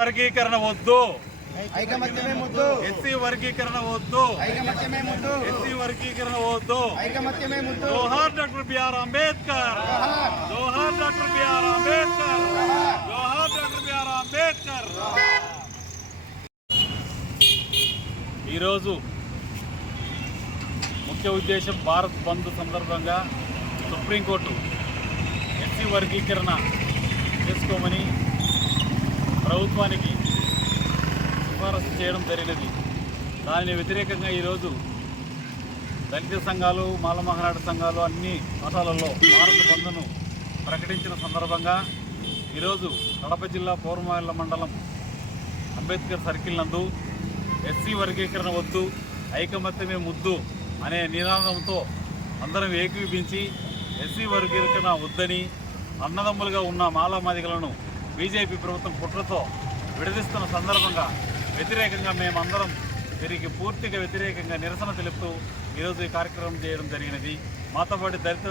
వర్గీకరణ వద్దు. ఐకమత్యమే ముద్దు. ఎస్సీ వర్గీకరణ వద్దు. ఐకమత్యమే ముద్దు. ఎస్సీ వర్గీకరణ వద్దు. ఐకమత్యమే ముద్దు. జోహార్ డాక్టర్ బిఆర్ అంబేద్కర్. జోహార్. Doctor B R Ambedkar. జోహార్ డాక్టర్ బిఆర్ అంబేద్కర్. ఈరోజు ముఖ్య ఉద్దేశం భారత్ బంద్ సందర్భంగా సుప్రీంకోర్టు ఎస్సీ వర్గీకరణ చేసుకోమని ప్రభుత్వానికి సిఫారసు చేయడం జరిగినది. దానిని వ్యతిరేకంగా ఈరోజు దళిత సంఘాలు మాలమహనాడు సంఘాలు అన్ని మఠాలలో భారత బంధును ప్రకటించిన సందర్భంగా ఈరోజు కడప జిల్లా పౌర్మాయిల మండలం అంబేద్కర్ సర్కిల్ నందు ఎస్సీ వర్గీకరణ వద్దు ఐకమత్యమే ముద్దు అనే నినాదంతో అందరం ఏకీపించి ఎస్సీ వర్గీకరణ వద్దని అన్నదమ్ములుగా ఉన్న మాలామాదిగలను బీజేపీ ప్రభుత్వం కుట్రతో విడదీస్తున్న సందర్భంగా వ్యతిరేకంగా మేమందరం వీరికి పూర్తిగా వ్యతిరేకంగా నిరసన తెలుపుతూ ఈరోజు ఈ కార్యక్రమం చేయడం జరిగినది. మాతో పాటు దళిత